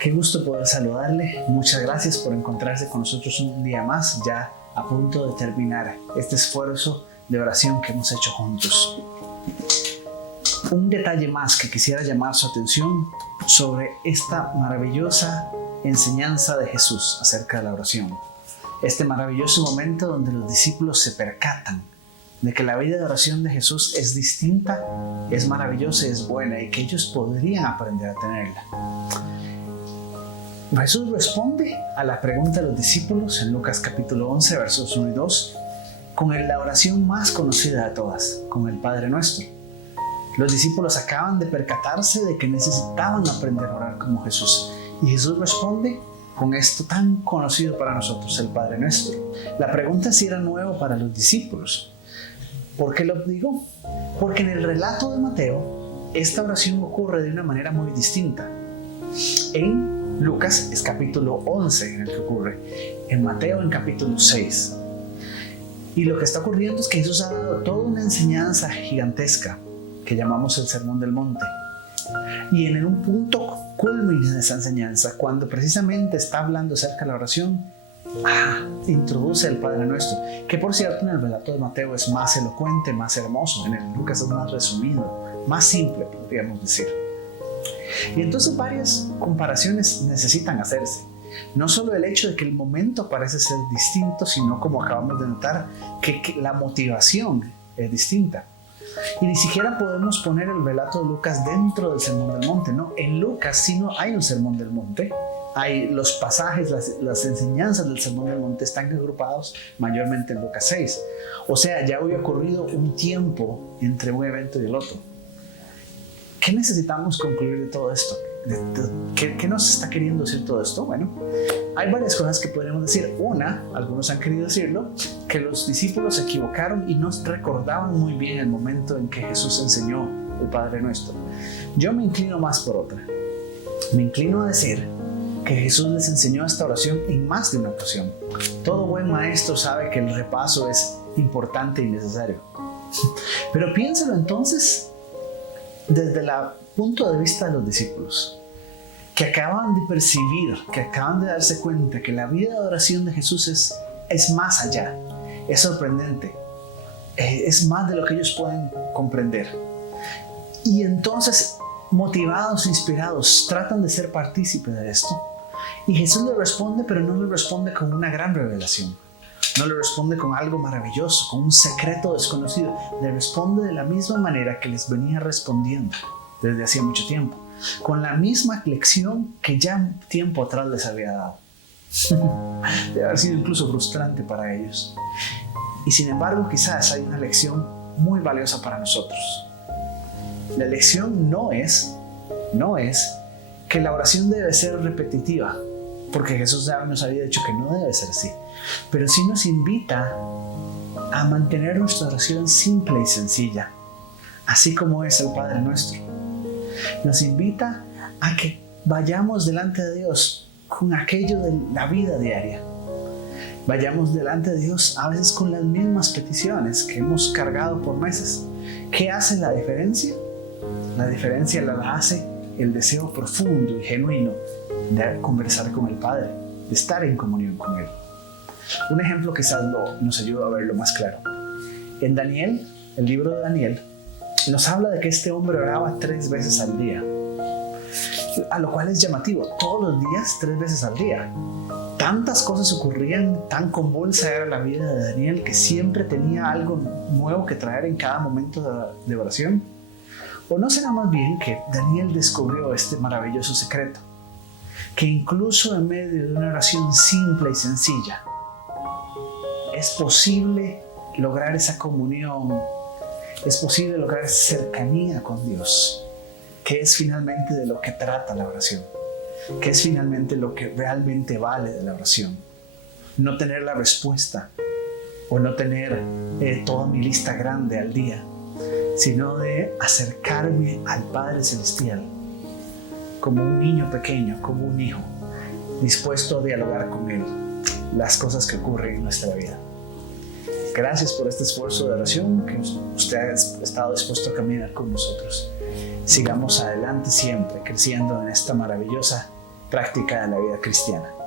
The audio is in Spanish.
Qué gusto poder saludarle. Muchas gracias por encontrarse con nosotros un día más, ya a punto de terminar este esfuerzo de oración que hemos hecho juntos. Un detalle más que quisiera llamar su atención sobre esta maravillosa enseñanza de Jesús acerca de la oración. Este maravilloso momento donde los discípulos se percatan de que la vida de oración de Jesús es distinta, es maravillosa y es buena, y que ellos podrían aprender a tenerla. Jesús responde a la pregunta de los discípulos en Lucas capítulo 11, versos 1 y 2, con la oración más conocida de todas, con el Padre Nuestro. Los discípulos acaban de percatarse de que necesitaban aprender a orar como Jesús, y Jesús responde con esto tan conocido para nosotros, el Padre Nuestro. La pregunta es si era nuevo para los discípulos. ¿Por qué lo digo? Porque en el relato de Mateo, esta oración ocurre de una manera muy distinta. En Lucas es capítulo 11 en el que ocurre, en Mateo en capítulo 6. Y lo que está ocurriendo es que Jesús ha dado toda una enseñanza gigantesca que llamamos el Sermón del Monte. Y en un punto culmina de esa enseñanza, cuando precisamente está hablando acerca de la oración, introduce el Padre Nuestro, que por cierto en el relato de Mateo es más elocuente, más hermoso, en el Lucas es más resumido, más simple, podríamos decir. Y entonces varias comparaciones necesitan hacerse. No solo el hecho de que el momento parece ser distinto, sino como acabamos de notar, que la motivación es distinta. Y ni siquiera podemos poner el relato de Lucas dentro del Sermón del Monte, ¿no? En Lucas sí no hay un Sermón del Monte. Hay los pasajes, las enseñanzas del Sermón del Monte están agrupados mayormente en Lucas 6. O sea, ya había ocurrido un tiempo entre un evento y el otro. ¿Qué necesitamos concluir de todo esto? ¿Qué nos está queriendo decir todo esto? Bueno, hay varias cosas que podríamos decir. Una, algunos han querido decirlo, que los discípulos se equivocaron y no recordaban muy bien el momento en que Jesús enseñó el Padre Nuestro. Yo me inclino más por otra. Me inclino a decir que Jesús les enseñó esta oración en más de una ocasión. Todo buen maestro sabe que el repaso es importante y necesario. Pero piénsalo entonces desde el punto de vista de los discípulos, que acaban de percibir, que acaban de darse cuenta que la vida de oración de Jesús es más allá, es sorprendente, es más de lo que ellos pueden comprender. Y entonces, motivados, inspirados, tratan de ser partícipes de esto. Y Jesús le responde, pero no le responde con una gran revelación. No le responde con algo maravilloso, con un secreto desconocido. Le responde de la misma manera que les venía respondiendo desde hacía mucho tiempo, con la misma lección que ya tiempo atrás les había dado. Debe haber sido incluso frustrante para ellos. Y sin embargo, quizás hay una lección muy valiosa para nosotros. La lección no es que la oración debe ser repetitiva, porque Jesús ya nos había dicho que no debe ser así. Pero sí nos invita a mantener nuestra oración simple y sencilla, así como es el Padre Nuestro. Nos invita a que vayamos delante de Dios con aquello de la vida diaria. Vayamos delante de Dios a veces con las mismas peticiones que hemos cargado por meses. ¿Qué hace la diferencia? La diferencia la hace el deseo profundo y genuino de conversar con el Padre, de estar en comunión con Él. Un ejemplo quizás nos ayuda a verlo más claro. En Daniel, el libro de Daniel, nos habla de que este hombre oraba 3 veces al día, a lo cual es llamativo, todos los días 3 veces al día. Tantas cosas ocurrían, tan convulsa era la vida de Daniel, que siempre tenía algo nuevo que traer en cada momento de oración. ¿O no será más bien que Daniel descubrió este maravilloso secreto? Que incluso en medio de una oración simple y sencilla, es posible lograr esa comunión, es posible lograr esa cercanía con Dios, que es finalmente de lo que trata la oración, que es finalmente lo que realmente vale de la oración. No tener la respuesta o no tener toda mi lista grande al día, sino de acercarme al Padre Celestial como un niño pequeño, como un hijo, dispuesto a dialogar con Él las cosas que ocurren en nuestra vida. Gracias por este esfuerzo de oración que usted ha estado dispuesto a caminar con nosotros. Sigamos adelante siempre, creciendo en esta maravillosa práctica de la vida cristiana.